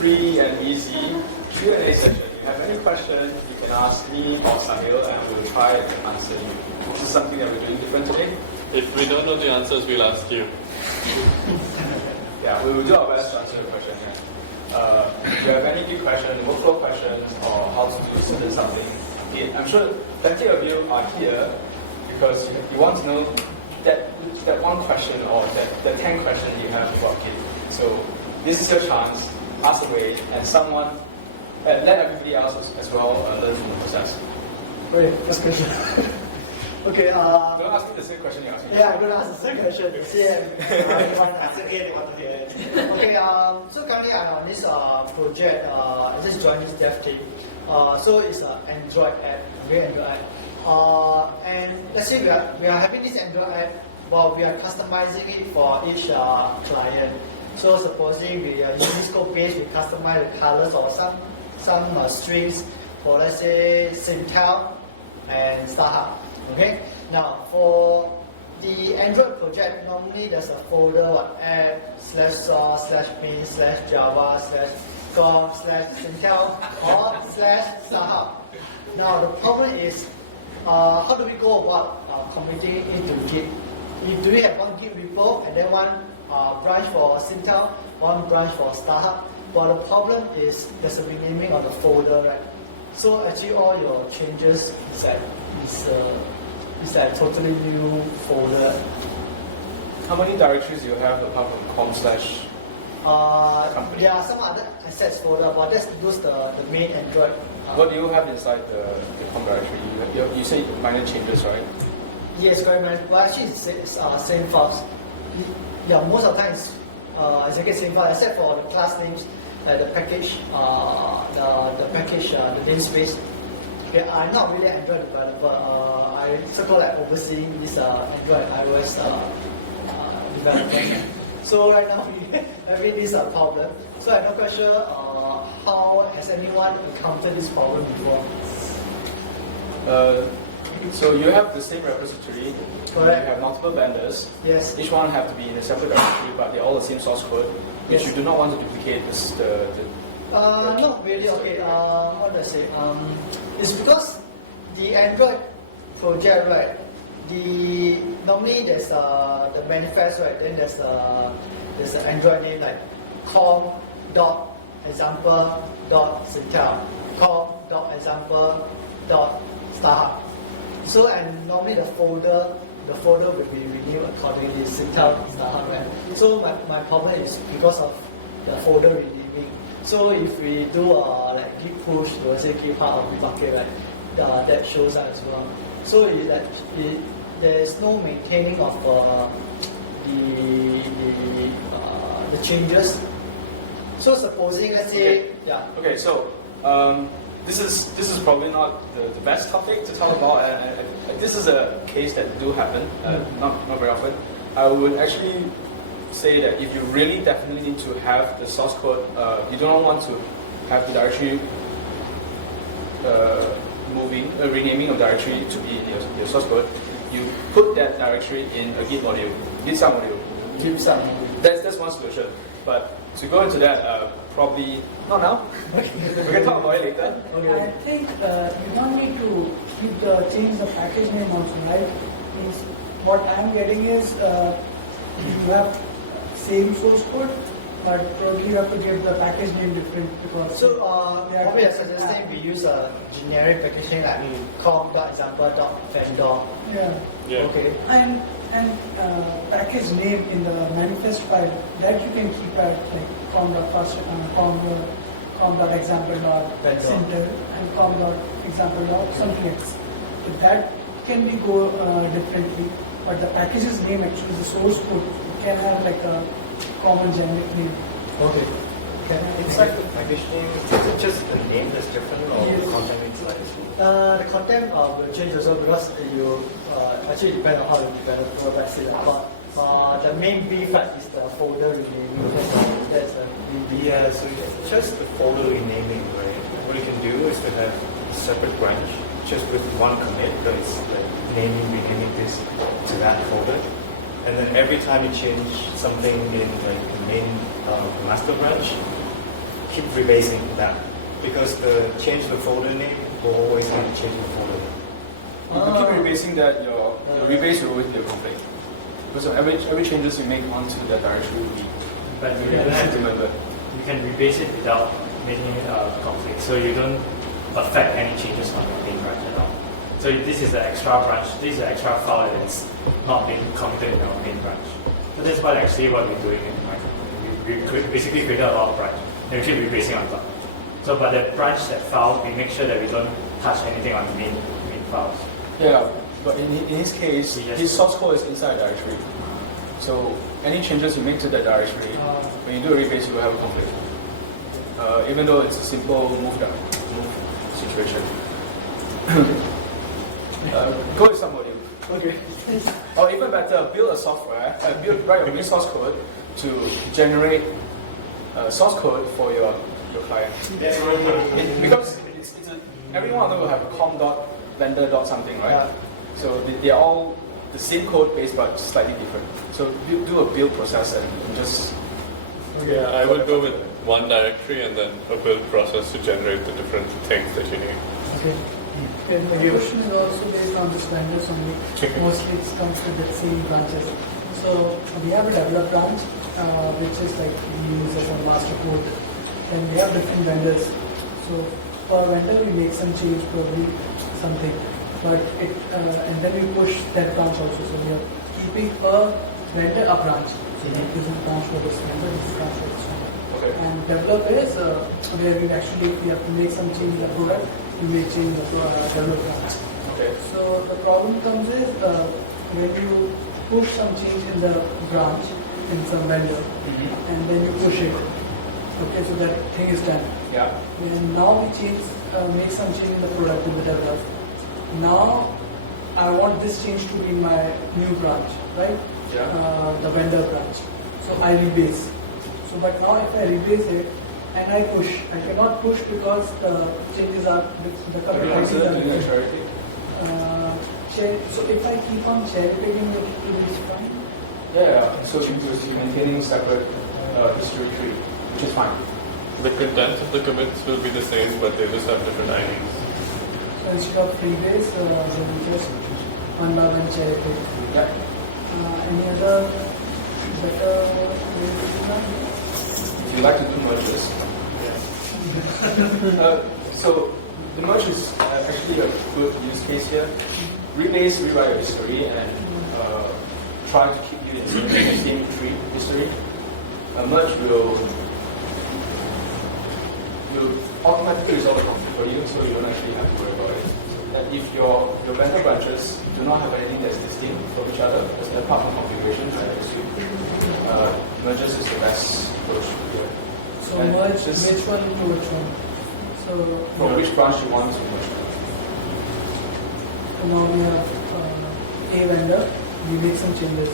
free and easy Q&A session. If you have any questions, you can ask me or Sahil, and we'll try to answer you. This is something that we're doing different today. If we don't know the answers, we'll ask you. Yeah, we will do our best to answer your question. If you have any good questions, workflow questions, or how to do certain something, I'm sure plenty of you are here because you want to know that one question or that 10 questions you have about Git. So this is your chance. Ask away, and let everybody else as well learn from the process. Wait, first question. Okay. Don't ask me the same question you asked me. Yeah, I'm going to ask the same question. Okay, so currently I'm on this project. I just joined this dev team. So it's an Android app, Android app. And let's say we are having this Android app, but we are customizing it for each client. So supposing we are using scope base, we customize the colors or some strings for, let's say, Singtel and StarHub. Okay. Now for the Android project, normally there's a folder app/source/main/java/com/Singtel or /StarHub. Now the problem is, how do we go about committing it into Git? Do we have one Git repo and then one branch for Singtel, one branch for StarHub? But the problem is there's a renaming of the folder, right? So actually all your changes is a totally new folder. How many directories do you have apart from com/company? There are some other assets folder, but that's the main Android. What do you have inside the com directory? You say minor changes, right? Yes, correct. Well, actually, it's same files. Yeah, most of the time it's exactly same file, except for the class names, the package, the namespace. Okay, I'm not really an Android developer. I sort of overseeing this Android iOS development. So right now we having this problem. So I'm not quite sure how has anyone encountered this problem before. So you have the same repository. Correct. You have multiple vendors. Yes. Each one have to be in a separate directory, but they're all the same source code, which you do not want to duplicate. Not really. Okay. What do I say? It's because the Android project, right? Normally there's the manifest, right? Then there's the Android name like com.example.Singtel, com.example.StarHub. So and normally the folder will be renewed accordingly, Singtel, StarHub, right? So my problem is because of the folder renaming. So if we do like git push, let's say git part of the bucket, right? That shows up as well. So there is no maintaining of the changes. So supposing, let's say, yeah. Okay, so this is probably not the best topic to talk about. This is a case that do happen, not very often. I would actually say that if you really definitely need to have the source code, you don't want to have the directory renaming of directory to be your source code. You put that directory in a Git module, Git module. That's one solution. But to go into that, probably not now. We can talk about it later. Okay. I think you don't need to change the package name also, right? Means what I'm getting is you have same source code, but probably you have to give the package name different because. So probably I'm suggesting we use a generic package name like com.example.vendor. Yeah. Okay. And package name in the manifest file that you can keep at like com.example.Singtel and com.example.something else. So that can be go differently, but the package's name actually the source code can have like a common generic name. Okay. Inside the package name, is it just the name that's different or the content inside? The content will change also because you actually depend on how the developer writes it. But the main beef is the folder renaming. That's the main beef. Yeah, so it's just the folder renaming, right? What you can do is to have a separate branch just with one commit, that is like renaming this to that folder. And then every time you change something in like the main master branch, keep rebasing that because the change the folder name will always need to change the folder name. If you keep rebasing that, your rebase will always be a conflict. Because every changes you make onto that directory will be. But you You don't have to. remember. You can rebase it without making it a conflict, so you don't affect any changes on your main branch at all. So this is the extra branch. This is the extra file that's not being committed in our main branch. So that's what we're doing in Micro. We basically created a lot of branch and we keep rebasing on top. So but the branch that file, we make sure that we don't touch anything on the main files. Yeah, but in his case, He just- his source code is inside the directory. So any changes you make to that directory, when you do a rebase, you will have a conflict. Even though it's a simple move situation. Go with somebody. Okay. Or even better, build a software, write your main source code to generate source code for your client. Because every one of them will have com dot vendor dot something, right? So they are all the same code base but slightly different. So you do a build process and just. Yeah, I would go with one directory and then a build process to generate the different things that you need. Okay. And my question is also based on this vendors only. Mostly it comes with the same branches. So we have a develop branch, which is like we use as a master code. And we have different vendors. So for a vendor we make some change, probably something. But it and then we push that branch also. So we are keeping a vendor a branch. So like this is branch for this vendor, this is branch for this vendor. Okay. And develop is where we actually we have to make some change in the product, we may change the develop branch. Okay. So the problem comes is when you push some change in the branch in some vendor, and then you push it. Okay, so that thing is done. Yeah. And now we make some change in the product in the develop. Now I want this change to be in my new branch, right? Yeah. The vendor branch. So I rebase. So but now if I rebase it and I push, I cannot push because the changes are the Have current you IDs considered are doing a different. charity? So if I keep on cherry picking it, it will be fine. Yeah. So you're maintaining separate history tree, which is fine. The content of the commits will be the same, but they just have different IDs. So instead of freebase, so we just one by one cherry pick. Yeah. Any other better way to do that? If you like to do merges. So the merge is actually a good use case here. Rebase, rewrite your history, and try to keep you in the same tree history. A merge will automatically resolve the conflict for you, so you don't actually have to worry about it. That if your vendor branches do not have anything that's distinct from each other, apart from configuration, merges is the best approach here. So And merge just- which one to which one? So From which branch you want to merge. now we have a vendor, we make some changes.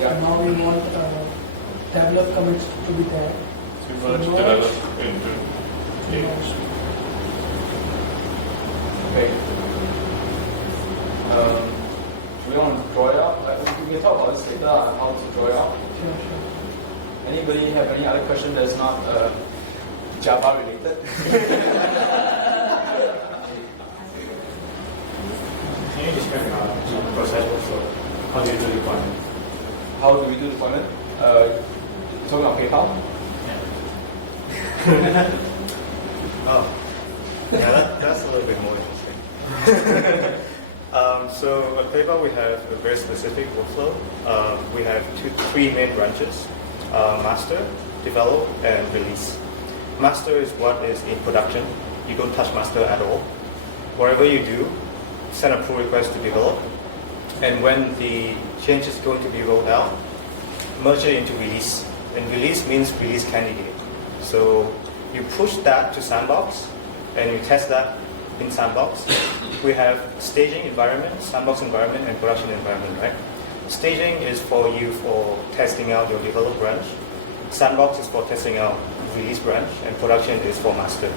Yeah. Now we want develop commits to be there. So merge merge. develop into Merge. Okay. We want to draw it out. We can talk about this later on how to draw it out. Sure, sure. Anybody have any other question that's not Java related? Can you describe the process also? How do you do deployment? How do we do deployment? Talking about PayPal? Oh, yeah, that's a little bit more interesting. So at PayPal we have a very specific workflow. We have three main branches: master, develop, and release. Master is what is in production. You don't touch master at all. Whatever you do, send a pull request to develop, and when the change is going to be rolled out, merge it into release. And release means release candidate. So you push that to sandbox, and you test that in sandbox. We have staging environment, sandbox environment, and production environment, right? Staging is for you for testing out your develop branch. Sandbox is for testing out release branch, and production is for master.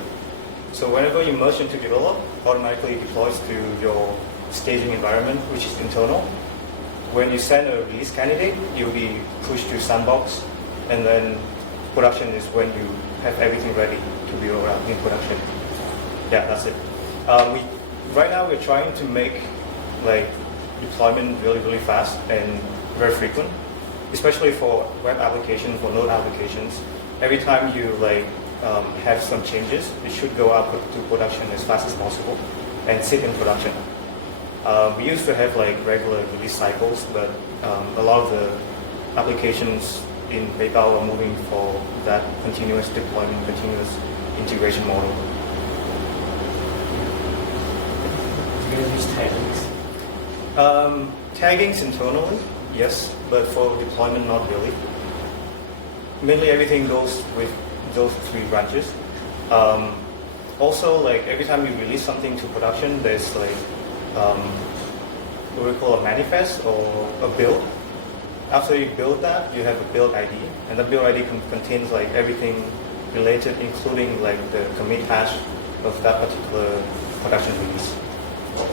So whenever you merge into develop, automatically deploys to your staging environment, which is internal. When you send a release candidate, you'll be pushed to sandbox, and then production is when you have everything ready to be rolled out in production. Yeah, that's it. Right now we're trying to make like deployment really fast and very frequent, especially for web applications, for node applications. Every time you have some changes, it should go out to production as fast as possible and sit in production. We used to have like regular release cycles, but a lot of the applications in PayPal are moving for that continuous deployment, continuous integration model. Do you use taggings? Taggings internally, yes, but for deployment, not really. Mainly everything goes with those 3 branches. Also, like every time you release something to production, there's like what we call a manifest or a build. After you build that, you have a build ID, and the build ID contains like everything related, including like the commit hash of that particular production release.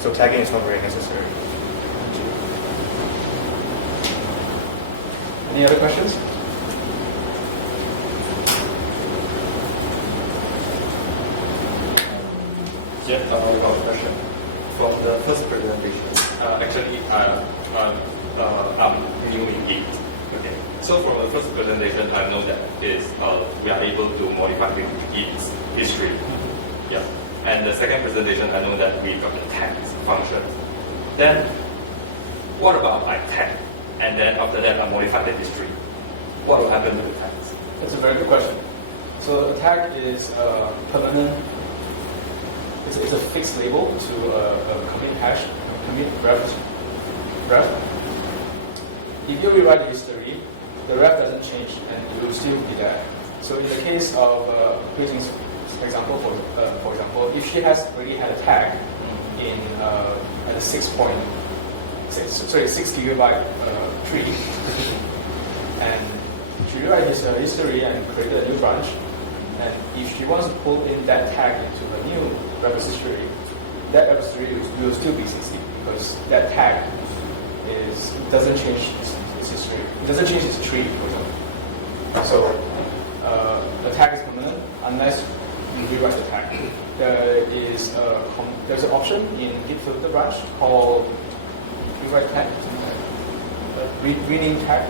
So tagging is not very necessary. Any other questions? Yeah, I got a question. From the first presentation, actually, I'm new in Git. Okay. So from the first presentation, I know that we are able to modify the Git's history. Yeah. And the second presentation, I know that we got the tags function. Then, what about my tag? And then after that, I modify the history. What will happen to the tags? That's a very good question. So a tag is permanent. It's a fixed label to a commit hash, commit ref. If you rewrite the history, the ref doesn't change and it will still be there. So in the case of using, for example, if she has already had a tag in at a 6 gigabyte tree, and she rewrites his history and created a new branch, and if she wants to pull in that tag into a new repository, that repository will still be existing because that tag doesn't change its history. It doesn't change its tree, for example. So the tag is permanent unless you rewrite the tag. There's an option in Git filter branch called rewrite tag, rename tag,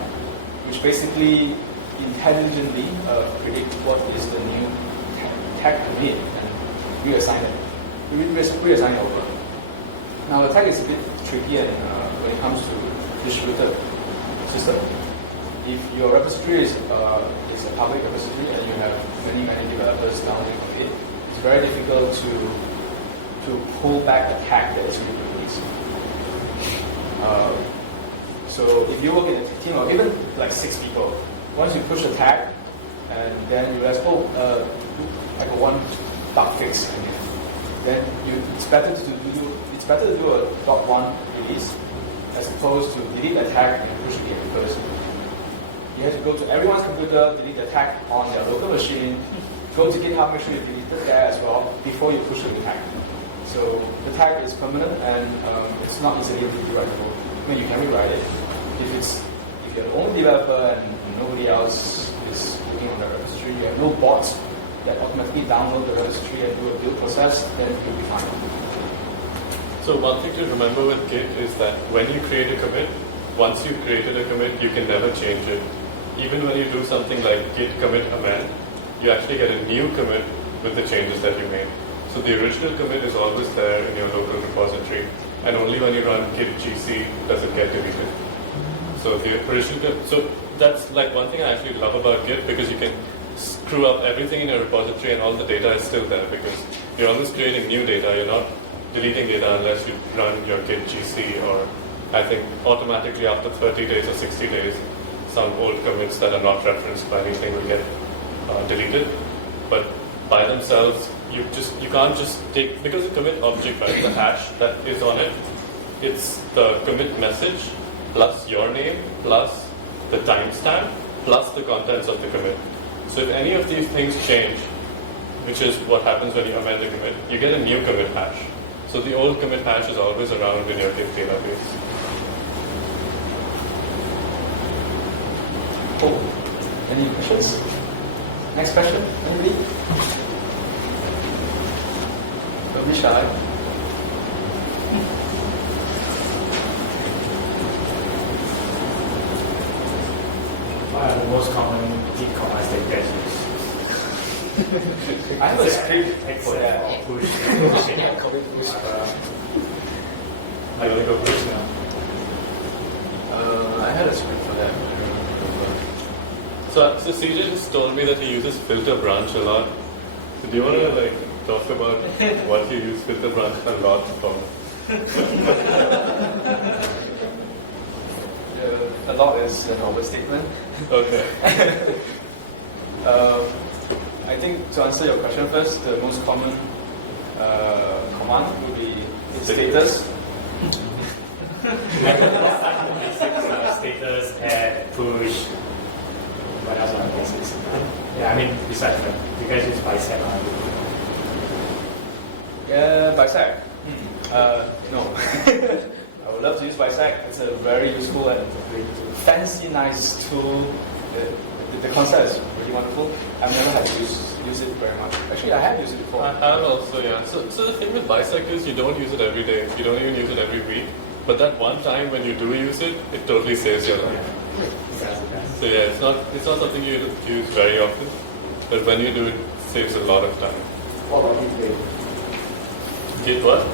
which basically intelligently predict what is the new tag commit and reassign it. Reassign it over. Now the tag is a bit tricky and when it comes to distributed system. If your repository is a public repository and you have many developers downloading from it, it's very difficult to pull back a tag that is really released. So if you work in a team of even like 6 people, once you push a tag and then you realize, like a one bug fix, then it's better to do a .1 release as opposed to delete the tag and push it again, because you have to go to everyone's computer, delete the tag on their local machine, go to GitHub, make sure you delete it there as well before you push the tag. So the tag is permanent and it's not easily rewritable. I mean, you can rewrite it. If you're the only developer and nobody else is working on the repository, you have no bots that automatically download the registry and do a build process, then you'll be fine. So one thing to remember with Git is that when you create a commit, once you've created a commit, you can never change it. Even when you do something like git commit amend, you actually get a new commit with the changes that you made. So the original commit is always there in your local repository, and only when you run git gc does it get deleted. So the original, so that's like one thing I actually love about Git, because you can screw up everything in your repository and all the data is still there, because you're always creating new data. You're not deleting data unless you run your git gc, or I think automatically after 30 days or 60 days, some old commits that are not referenced by anything will get deleted. But by themselves, you can't just take, because the commit object, right, the hash that is on it, it's the commit message plus your name plus the timestamp plus the contents of the commit. So if any of these things change, which is what happens when you amend a commit, you get a new commit hash. So the old commit hash is always around in your Git database. Cool. Any questions? Next question, anybody? Don't be shy. What are the most common Git commands that you guys use? I have a script for that. Push. Yeah, commit push. I will go push now. I had a script for that. So CJ just told me that he uses filter branch a lot. So do you want to like talk about what you use filter branch a lot for? A lot is an overstatement. Okay. I think to answer your question first, the most common command would be status. Status, add, push. What else are basics? Yeah, I mean, besides that, you guys use bicep. Bisect. No. I would love to use Bisect. It's a very useful and fancy, nice tool. The concept is really wonderful. I've never had to use it very much. Actually, I have used it before. I have also, yeah. So the thing with Bisect is you don't use it every day. You don't even use it every week. But that one time when you do use it, it totally saves your life. So yeah, it's not something you use very often. But when you do it, it saves a lot of time. What about Git? Git what?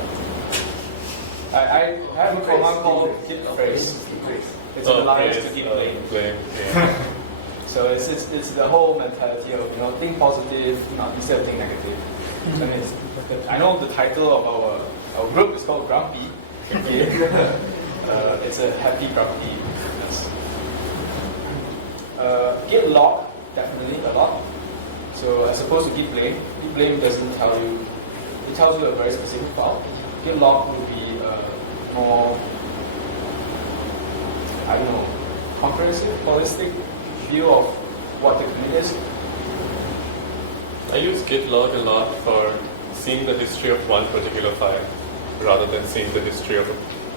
I have a command called Git phrase. It's an alliance to Git blame. Yeah. So it's the whole mentality of think positive, instead of think negative. I mean, I know the title of our group is called Grumpy. Okay. It's a happy grumpy. Yes. Git log definitely a lot. So as opposed to Git blame doesn't tell you. It tells you a very specific file. Git log will be more, I don't know, comprehensive, holistic view of what the commit is. I use Git log a lot for seeing the history of one particular file rather than seeing the history of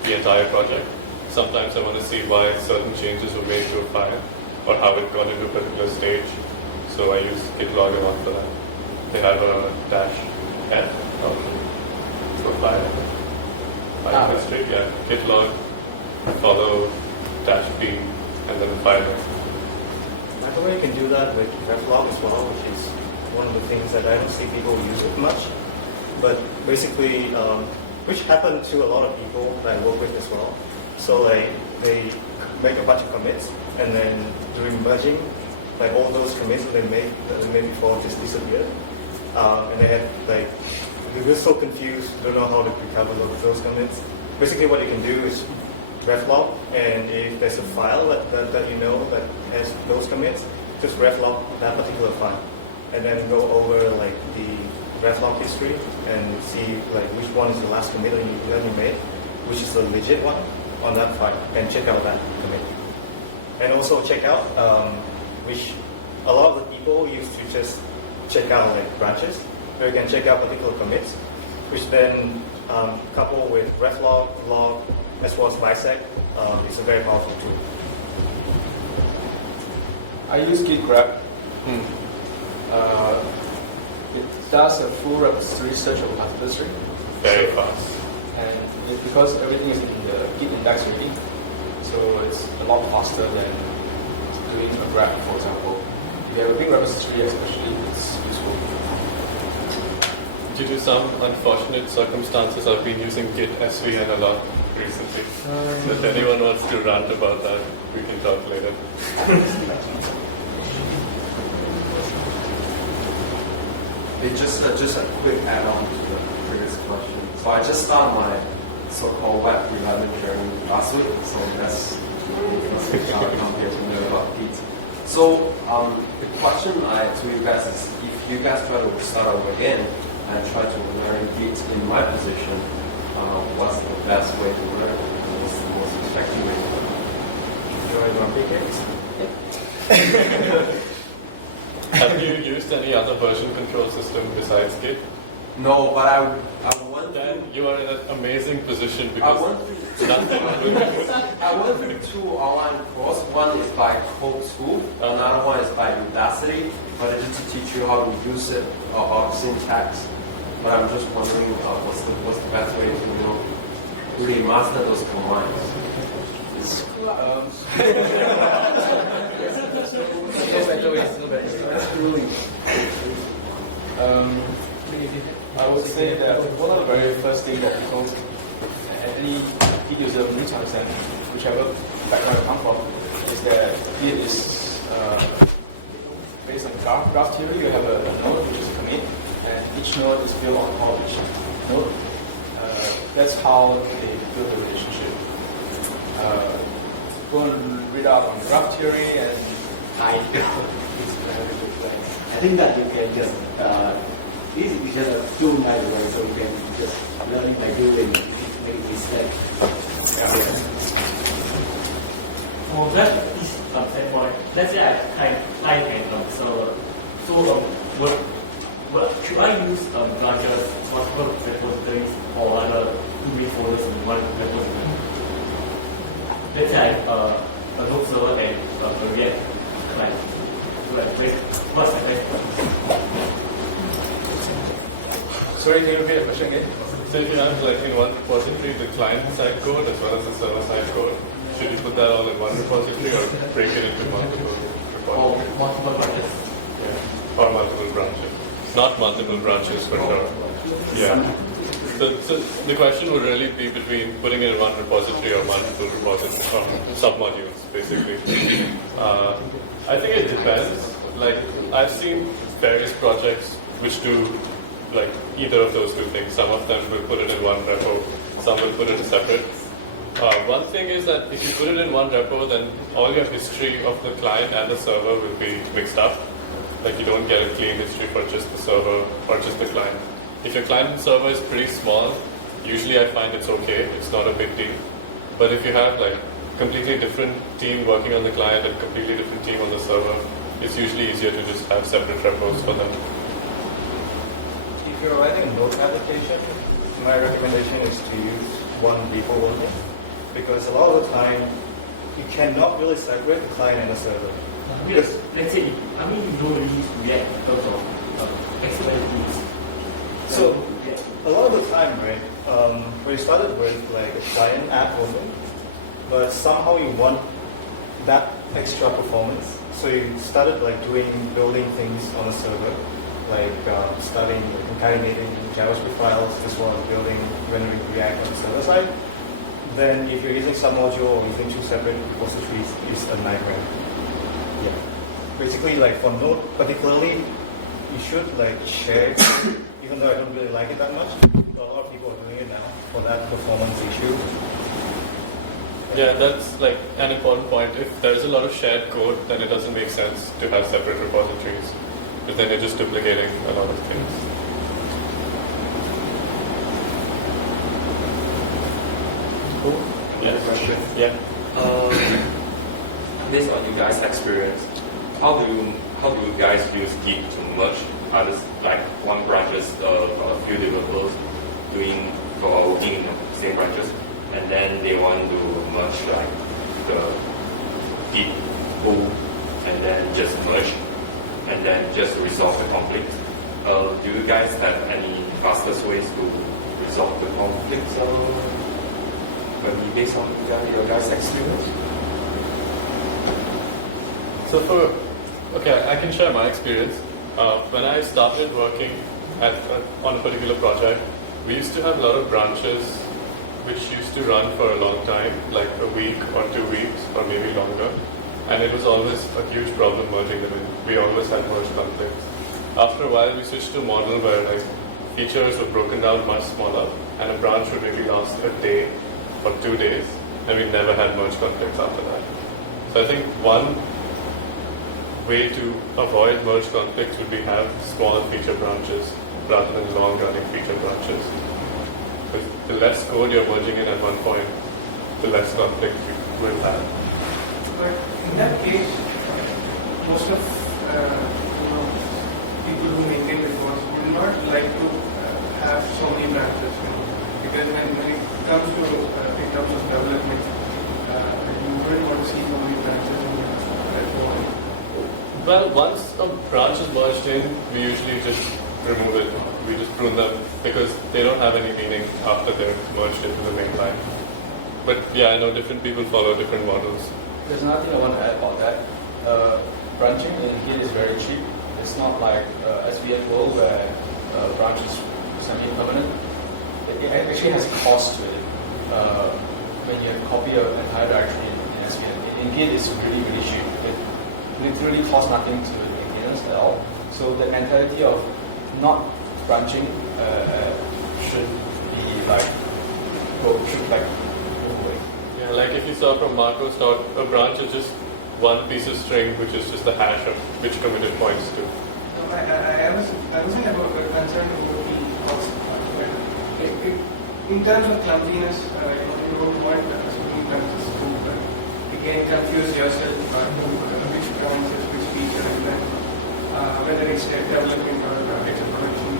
the entire project. Sometimes I want to see why certain changes were made to a file or how it got into a particular stage. So I use Git log a lot for that. They have a -f for file history. Yeah, Git log, follow -b, and then the file. By the way, you can do that with reflog as well, which is one of the things that I don't see people use it much. But basically, which happened to a lot of people that I work with as well. So like they make a bunch of commits, and then during merging, like all those commits that they made before just disappeared, and they had like they were so confused, don't know how to recover those commits. Basically, what you can do is reflog, and if there's a file that you know that has those commits, just reflog that particular file, and then go over like the reflog history and see like which one is the last commit that you made, which is the legit one on that file, and check out that commit. And also check out which a lot of the people used to just check out like branches, where you can check out particular commits, which then coupled with reflog, log, as well as bisect, it's a very powerful tool. I use Git grep. It does a full repository search of particular string. Very fast. And because everything is in the Git index already, so it's a lot faster than doing a grep, for example. If you have a big repository, especially, it's useful. Due to some unfortunate circumstances, I've been using Git SVN a lot recently. If anyone wants to rant about that, we can talk later. Just a quick add-on to the previous question. So I just started my so-called web development journey last week, so that's compared to know about Git. So the question to you guys is, if you guys try to start over again and try to learn Git in my position, what's the best way to learn? What's the most effective way to learn? Have you used any other version control system besides Git? No, but I want Then to. you are in an amazing position I because went through two online courses. One is by Code School, another one is by Udacity. but I just to teach you how to use it or syntax. But I'm just wondering what's the best way to really master those commands. I would say that one of the very first things that people, any Git user needs to understand, whichever background you come from, is that Git is based on graph theory. You have a node which is a commit, and each node is built on top of each node. That's how they build the relationship. Go and read up on graph theory and I think that you can just easy because of doing that way, so you can just learn by doing, make mistakes. yeah. For that is standpoint, let's say I can what should I use branches, multiple repositories, or other two-way folders in one repository? Let's say a node server and a React client. What's the best practice? Sorry, can you repeat the question again? So if you have like in one repository the client side code as well as the server side code, should you put that all in one repository or break it into multiple Or repositories? multiple branches? Yeah. Or multiple branches. Not multiple branches for sure. Yeah. So the question would really be between putting it in one repository or multiple repositories or sub-modules, basically. I think it depends. Like I've seen various projects which do like either of those two things. Some of them will put it in one repo, some will put it separate. One thing is that if you put it in one repo, then all your history of the client and the server will be mixed up. Like you don't get a clean history for just the server or just the client. If your client and server is pretty small, usually I find it's okay, it's not a big deal. But if you have like completely different team working on the client and completely different team on the server, it's usually easier to just have separate repos for them. If you're writing a node application, my recommendation is to use one repo only, because a lot of the time you cannot really separate the client and the server. Because let's say, you don't really use React in terms of expertise. So a lot of the time, right, we started with like a client app only, but somehow you want that extra performance. So you started like building things on a server, like starting concatenating JavaScript files, just while rendering React on the server side. Then if you're using some module or using two separate repositories, it's a nightmare. Yeah. Basically, like for Node particularly, you should like share, even though I don't really like it that much. A lot of people are doing it now for that performance issue. Yeah, that's like an important point. If there's a lot of shared code, then it doesn't make sense to have separate repositories, because then you're just duplicating a lot of things. Cool. Yeah. Question. Yeah. Based on you guys' experience, how do you guys use Git to merge others, like one branches, a few developers working in the same branches, and then they want to merge like the Git pool, and then just merge, and then just resolve the conflict. Do you guys have any fastest ways to resolve the conflicts? Maybe based on your guys' experience. So I can share my experience. When I started working on a particular project, we used to have a lot of branches which used to run for a long time, like a week or 2 weeks or maybe longer. And it was always a huge problem merging them in. We always had merge conflicts. After a while, we switched to a model where like features were broken down much smaller, and a branch would maybe last a day or 2 days, and we never had merge conflicts after that. So I think one way to avoid merge conflicts would be have small feature branches rather than long-running feature branches. Because the less code you're merging in at one point, the less conflict you will have. But in that case, most of people who maintain reports would not like to have so many branches, because when it comes to in terms of development, you wouldn't want to see so many branches in your report. Well, once a branch is merged in, we usually just remove it. We just prune them because they don't have any meaning after they're merged into the main line. But yeah, I know different people follow different models. There's another thing I want to add about that. Branching in Git is very cheap. It's not like SVN world where branch is semi-permanent. It actually has a cost to it. When you copy an entire directory in SVN. In Git, it's really, really cheap. It literally costs nothing to the maintainers at all. So the mentality of not branching should be like go away. Yeah, like if you saw from Marco's talk, a branch is just one piece of string, which is just the hash of which commit it points to. No, I wasn't about concerned about the cost part, but in terms of clumsiness, you don't want something branches to again confuse yourself which branch is which feature and then whether it's a development or it's a production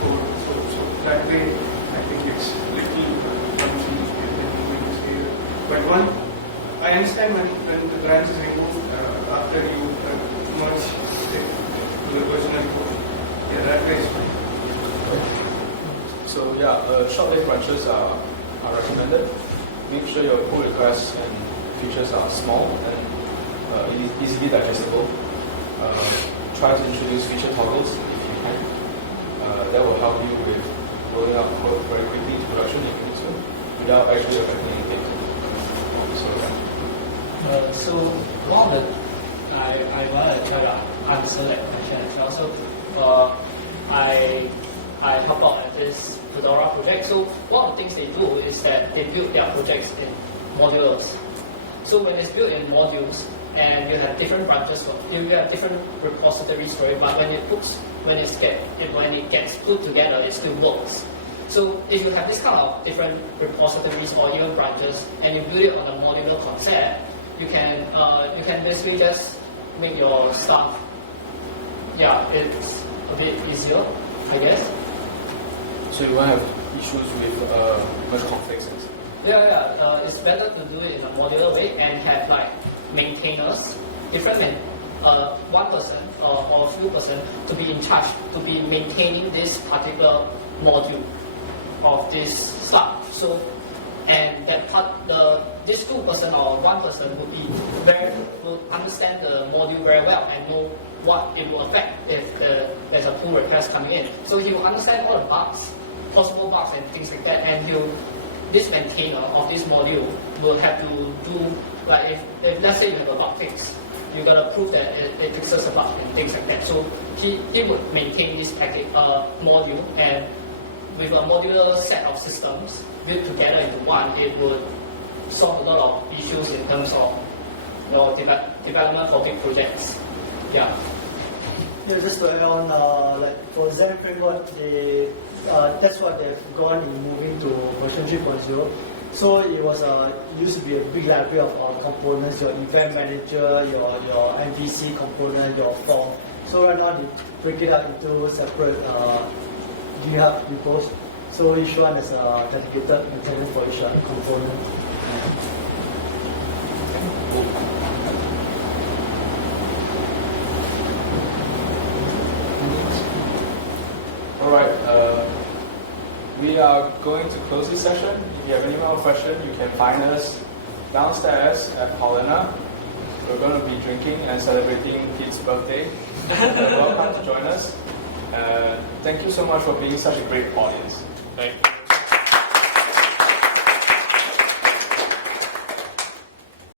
code. So that way, I think it's little clumsy but one, I understand when the branch is removed after you merge the original code. Yeah, that way is fine. So yeah, short-lived branches are recommended. Make sure your pull requests and features are small and easily digestible. Try to introduce feature toggles if you can. That will help you with rolling out code very quickly to production if you need to, without actually affecting anything. So one of the, I want to try to answer that question as well. So I help out at this Fedora project. So one of the things they do is that they build their projects in modules. So when it's built in modules and you have different branches, you have different repositories for it, but when it gets put together, it still works. So if you have this kind of different repositories or even branches and you build it on a modular concept, you can basically just make your stuff, it's a bit easier, I guess. So you won't have issues with merge conflicts? It's better to do it in a modular way and have like maintainers, different one person or a few person to be in charge, to be maintaining this particular module of this slab. So, and that part, this 2 person or 1 person will understand the module very well and know what it will affect if there's a pull request coming in. So he will understand all the bugs, possible bugs and things like that, and this maintainer of this module will have to do, like if let's say you have a bug fix, you gotta prove that it fixes a bug and things like that. So he would maintain this package module, and with a modular set of systems built together into one, it would solve a lot of issues in terms of development for big projects. Yeah. Yeah, just to add on, like for Zen framework, that's what they've gone in moving to version 3.0. So it was used to be a big library of components, your event manager, your MVC component, your form. So right now they break it up into separate GitHub repos. So each one has a dedicated maintenance for each component. Alright, we are going to close this session. If you have any more questions, you can find us downstairs at Paulina. We're going to be drinking and celebrating Pete's birthday. Welcome to join us. Thank you so much for being such a great audience. Thank you.